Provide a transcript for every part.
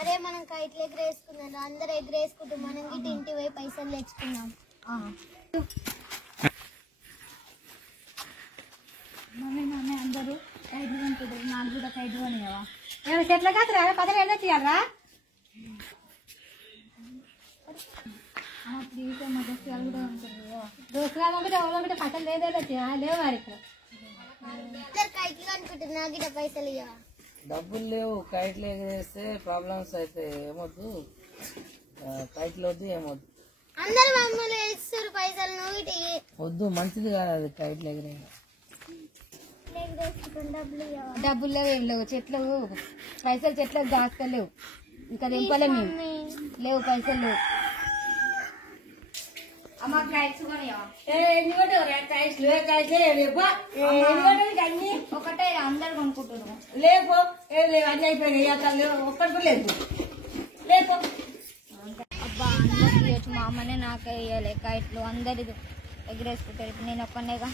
అరే మనం కైట్లు ఎగరేసుకున్నాం, అందరు ఎగరేసుకుంటాం, మనం గిట్ట ఇంటి పోయి పైసలు తెచ్చుకున్నాం. మమ్మీ అందరూ కైట్లు కొనుక్కుంటారు, నాకు కూడా కైట్లు కొనియవా? చెట్ల కాదురా పదవి ఏదో చేయాలరా? దోసరాలు ఒకటి ఎవరో ఒకటి పక్కన లేదో లేవు వారి ఇక్కడ. అందరు కైట్లు అనుకుంటారు, నాకు గిట్ట పైసలు ఇవ్వవా? డబ్బులు లేవు, కైట్లు ఎగరేస్తే ప్రాబ్లమ్స్ అయితే ఏమొద్దు, కైట్లు వద్దు ఏమొద్దు. అందరు మమ్మల్ని ఇస్తారు పైసలు, నువ్వు ఇటు వద్దు, మంచిది కాదు అది కైట్లు ఎగరేయడం. డబ్బులు లేవు, ఏం లేవు, చెట్లు పైసలు చెట్లకు దాస్తలేవు, ఇంకా దింపలే మేము, లేవు పైసలు లేవు. ఒకటే అందరు కొనుక్కుంటున్నాం. లేపో అన్నీ అయిపోయినాయి, ఒక్కటి లేదు. లేపో అబ్బా అందరికి మా అమ్మనే నాకే వేయాలి కైట్లు, అందరి ఎగరేసుకుంటారు, ఇప్పుడు నేను ఒక్కనేగా.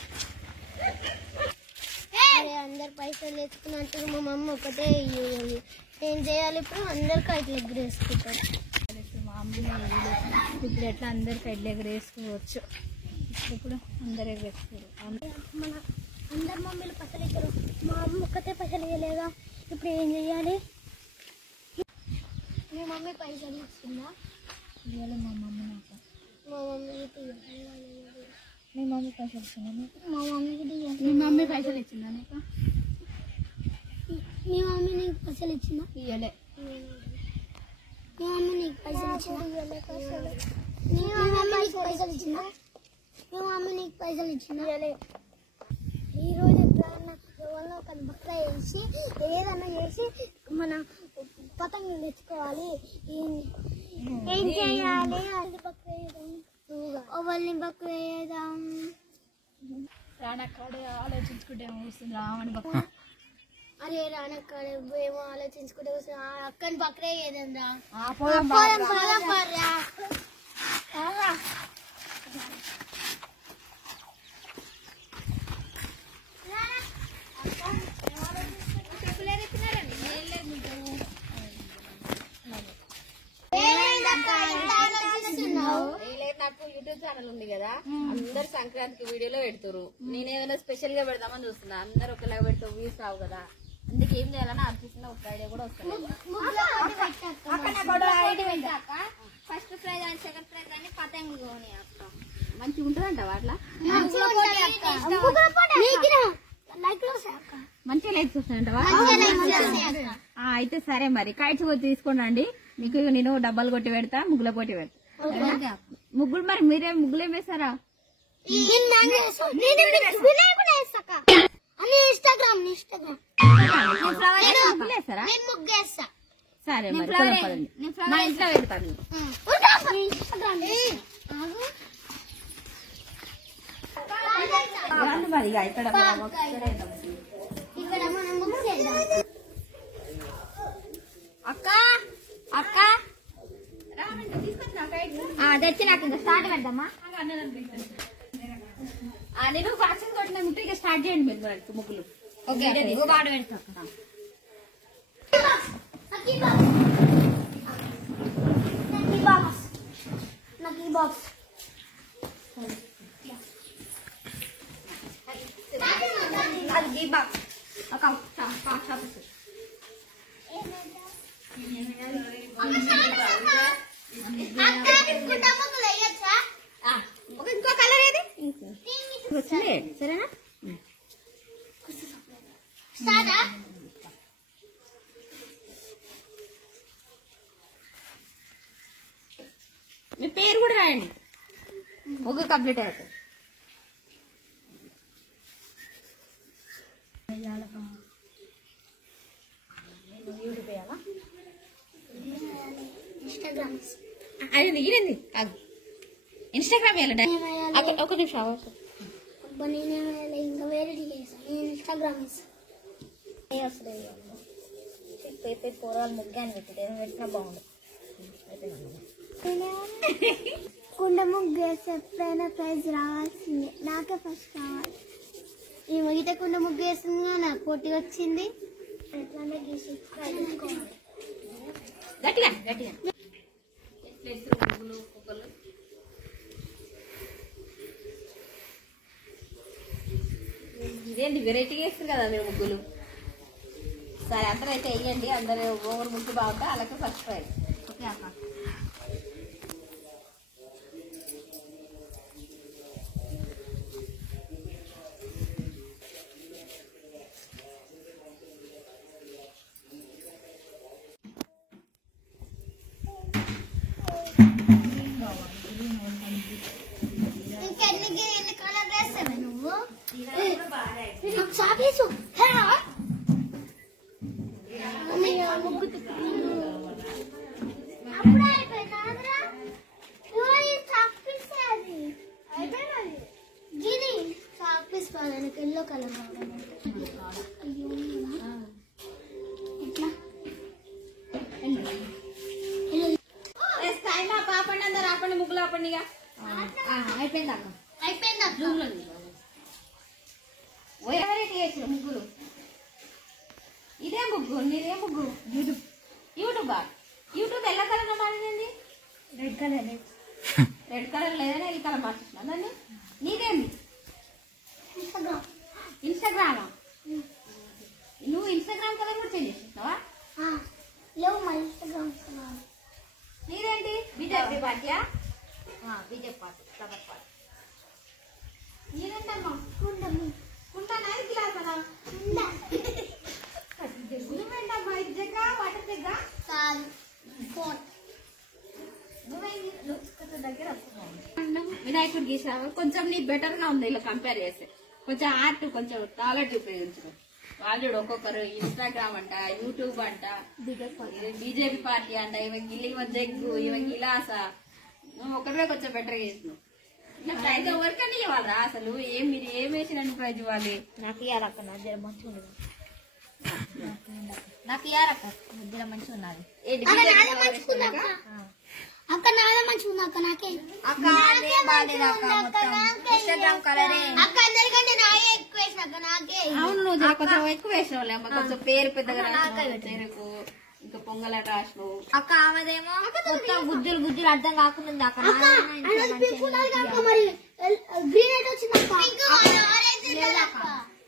అరే అందరు పైసలు తెచ్చుకున్నట్టు మా మమ్మ ఒకటే ఇవ్వాలి, ఏం చేయాలి ఇప్పుడు? అందరు కైట్లు ఎగరేసుకుంటారు. మా అమ్మనే ఇప్పుడు ఎట్లా అందరు కైట్లు ఎగరేసుకోవచ్చు, ఇప్పుడు అందరు ఎగరేసుకోరు. మన అందరు మమ్మీలు పైసలు ఇస్తారు, మా అమ్మ ఒక్కతే పైసలు ఇవ్వలేదా? ఇప్పుడు ఏం చెయ్యాలి? మీ మమ్మీ పైసలు ఇచ్చిందా? ఇవ్వాలి మా మమ్మీ నాకు. మా మమ్మీ మీ మమ్మీ పైసలు ఇచ్చిందా నీకు? మా మమ్మీకి మీ మమ్మీ పైసలు ఇచ్చిందా నీకు? మీ మమ్మీ నీకు పైసలు ఇచ్చిందా? ఇవ్వలే. మీ మమ్మీ నీకు పైసలు ఇచ్చిందా? మీ మమ్మీ నీకు పైసలు ఇచ్చిందా? మీ మమ్మీ నీకు పైసలు ఇచ్చిందా? ఈ రోజు ఎప్పుడన్నా ఎవరినో ఒక బక్క వేసి ఏదన్నా చేసి మన పతంగులు తెచ్చుకోవాలి. ఏం చేయాలి? అది బక్క వేయడం, వాళ్ళని బక్క వేయడం. రానక్కడే ఆలోచించుకుంటే వస్తుంది రావని బక్క. అరే రానక్కడ ఏమో ఆలోచించుకుంటే వస్తుంది, అక్కని బక్కరే ఏదంరా. నాకు యూట్యూబ్ ఛానల్ ఉంది కదా, అందరు సంక్రాంతికి వీడియోలో పెడతారు, నేనేమైనా స్పెషల్ గా పెడదామని చూస్తున్నా. అందరు ఒకలాగా పెడతావు, వ్యూస్ రావు కదా, అందుకే ఏం చేయాలని ఆలోచిస్తున్నా. ఒక ఐడియా కూడా వస్తుంది. ఫస్ట్ ప్రైజ్ అని సెకండ్ ప్రైజ్ అని పతంగులు కొని అక్క మంచిగా ఉంటుందంట అట్లా, మంచిగా లైక్స్ వస్తాయంటవా? అయితే సరే మరి కైట్స్ తీసుకోండి, మీకు నేను డబ్బాలు కొట్టి పెడతా, ముగ్గుల పోటీ పెడతా. ముగ్గులు మరి మీరే ముగ్గులు ఏం వేస్తారా? సరే మరి మా ఇంట్లో పెడతాను. మరి ఇక్కడ అక్క అక్క తెచ్చి నాకు ఇంకా స్టార్ట్ పెడదామా? నేను వ్యాక్సిన్ కొట్టిన ముట్టిగా స్టార్ట్ చేయండి మీరు ముగ్గులు. ఓకే బాగా పెడతా. ఇంకో కలర్ ఏది వచ్చింది? సరేనా? మీ పేరు కూడా రాయండి, ముగ్గు కంప్లీట్ అవుతుంది. అది దిగిరింది, ఇన్స్టాగ్రామ్ వేయాలండి. ఒక నిమిషం ఇంకా వేరే ఇన్స్టాగ్రామ్ పూర్వాలు ముగ్గు అని పెట్టినా బాగుంది. కుండ ముగ్గు ఎప్పుడైనా ప్రైజ్ రావాల్సిందే, నాకే ఫస్ట్ రావాలి. ఈ మిగతా కుండ ముగ్గు వేస్తుంది నాకు పోటీ వచ్చింది. ఎట్లా గీసి గట్టిగా గట్టిగా ఎట్లా వేస్తారు ముగ్గులు ఒక్కొక్కరు ఇదేంటి వెరైటీగా వేస్తారు కదా మీరు ముగ్గులు. సరే అందరూ అయితే వేయండి, అందరూ ఓవర్ ముగ్గు బాగుంటే అలాగే ఫస్ట్ ప్రైజ్. ఓకే అక్క. ఎన్ని కలర్ వేస్తావా నువ్వు? చాపేసు అప్పుడే అయిపోయిందా? గిని చాపిస్తాను నాకు ఎల్లో కలర్ ఆపండి, అందరు ఆపండి, ముగ్గులు ఆపండి. ఇక అయిపోయింది అక్క. అయిపోయిందా? వెరైటీ వేసిన ముగ్గులు. ఇదే ముగ్గు, నీదే ముగ్గు. యూట్యూబా? యూట్యూబ్ ఎల్ల కలర్ మారింది? Red colour. రెడ్ కలర్ లేదని ఎల్ కలర్ మార్చేసిన దాన్ని. నీదేంది? ఇన్స్టాగ్రామా? నువ్వు ఇన్స్టాగ్రామ్ కలర్ కూడా చేంజ్ చేసినావా? లేవు మా ఇన్స్టాగ్రామ్. నీదేంటి? బీజేపీ పార్టీయా? బీజేపీ పార్టీ, కబర్ పార్టీ. నీదేంటమ్మా? కుంటానా? గిలాసనా? నువ్వేంటమ్మా? ఇది జగ్గ వాటర్ జగ్గ కాదు ఫోన్. దగ్గర వినాయకుడు గీసావు కొంచెం నీ బెటర్ గా ఉంది ఇలా కంపేర్ చేస్తే. కొంచెం ఆర్ట్ కొంచెం టాలెంట్ ఉపయోగించడం. వాళ్ళు ఒక్కొక్కరు ఇన్స్టాగ్రామ్ అంట, యూట్యూబ్ అంట, బీజేపీ పార్టీ అంట, ఇవ జగ్గు, ఇవ గిలాస. నువ్వు ఒకరివే కొంచెం బెటర్ చేసినావు. ఇలా ప్రైజ్ ఎవరికని ఇవ్వాలరా అసలు? మీరు ఏం వేసినట్టు ప్రైజ్ ఇవ్వాలి? నాకు ఇయ్యాలక్క, నా దగ్గర మంచిగా ఉండదు. నాకు ఇయ్యాలక్క, నా దగ్గర మంచిగా ఉన్నది. అక్క నాదే మంచిగా ఉంది అక్క. నాకే అక్క ఇన్స్టాగ్రామ్ కలరే అక్క అందరికంటే నాయే ఎక్కువ వేసిన అక్క. నాకే అవును, నువ్వు కొంచెం ఎక్కువ వేసినావులే అమ్మ. కొంచెం పేరు పెద్దగా రాసినావు, ఇంకా పొంగల రాసినావు. అక్క. ఆమెదేమో మొత్తం గుజ్జులు గుజ్జులు అర్థం కాకుండా అక్క. మరి గ్రీన్ వచ్చింది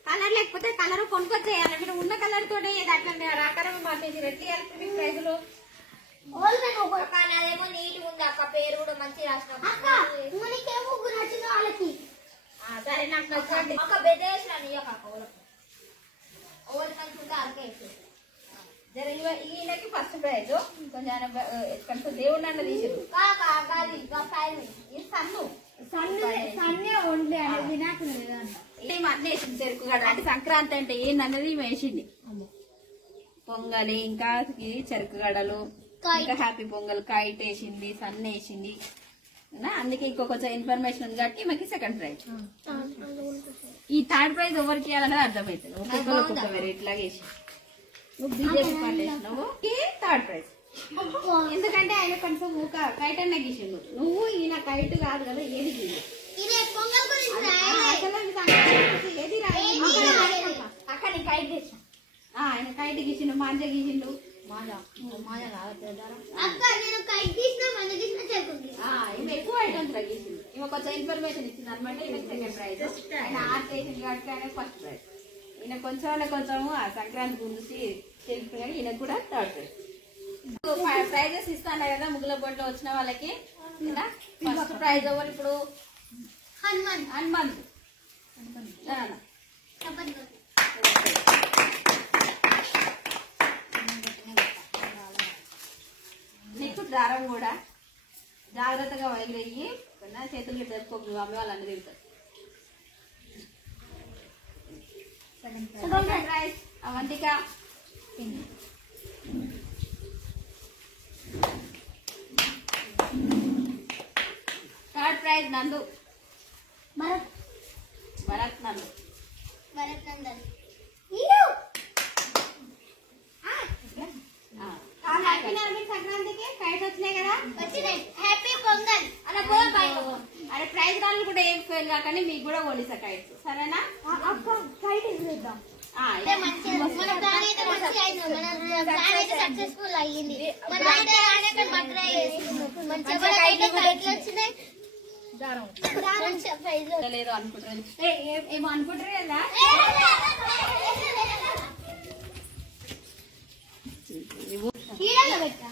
కలర్ లేకపోతే కలర్ కొనుక్కొచ్చేయాలి. మీరు ఉన్న కలర్ తోనే అట్లా రకరకాల మార్చేసి రెడ్డి ఎలక్ట్రిక్ ప్రైజులు. అదేమో నీట్ ఉంది అక్క, పేరు కూడా మంచి రాసిన. నచ్చింది వాళ్ళకి. సరే నాకు నచ్చండి. ఒక బెదేసిన ఓవర్ మంచి ఉంటే అరకే ఈయనకి ఫస్ట్ ప్రైజ్. కొంచెం దేవుడు అన్న తీసారు. ఇది సన్ను సన్నే ఉండే వినాయకుడు ఏం అన్నీ వేసింది. చెరుకు గడ అంటే సంక్రాంతి అంటే ఏందన్నది వేసింది. పొంగలి, ఇంకా చెరుకు గడలు, ఇంకా హ్యాపీ పొంగల్, కైట్ వేసింది, సన్ వేసింది. అందుకే ఇంకో కొంచెం ఇన్ఫర్మేషన్ ఉంది కాబట్టి మాకు సెకండ్ ప్రైజ్. ఈ థర్డ్ ప్రైజ్ ఎవరికి ఇవ్వాలనేది అర్థమవుతుంది. ఒక్కొక్క వెరైటీ లాగా వేసి నువ్వు బీజేపీ పార్టీ వేసినావు. థర్డ్ ప్రైజ్ ఎందుకంటే ఆయన కొంచెం కైట్ అన్న గీసిండు. నువ్వు ఈయన కైట్ కాదు కదా, ఏది గీయు ఏది అక్క. నీ కైట్ తెచ్చా. ఆయన కైట్ గీసిండు, మాంజ గీసిండు. ఇవి ఎక్కువ ఐటమ్స్ గీసిండు. ఇవి కొంచెం ఇన్ఫర్మేషన్ ఇచ్చింది అనమాట. ఈయనకి సెకండ్ ప్రైజ్. ఆయన ఆర్ట్ వేసింది కాబట్టి ఆయన ఫస్ట్ ప్రైజ్. ఈయన కొంచెం సంక్రాంతి గురించి తెలుసు కానీ ఈయనకు కూడా థర్డ్ ప్రైజ్. ప్రైజెస్ ఇస్తాను కదా ముగ్గుల బొంట్లో వచ్చిన వాళ్ళకి. ఫస్ట్ ప్రైజ్ ఎవరు ఇప్పుడు? హనుమంత్. నీకు దారం కూడా జాగ్రత్తగా వదిలేయి, చేతులు జరుపుకోకు. అమ్మే వాళ్ళని తింటారు. Second prize Avantika. Third prize నందు. భరత్ నందు. సంక్రాంతికి కైట్ వచ్చినాయి కదా. హ్యాపీ పొంగల్. అరే ప్రైజ్ రాళ్ళు కూడా ఏం ఫెయిల్ కాకని మీకు కూడా కొనిస్తా కైట్స్, సరేనా? కైట్ ఎగిరేద్దాం. సక్సెస్ఫుల్ అయ్యింది. లేదు అనుకుంటారు, ఏమో అనుకుంటారు కదా. హీరోగా పెట్టా.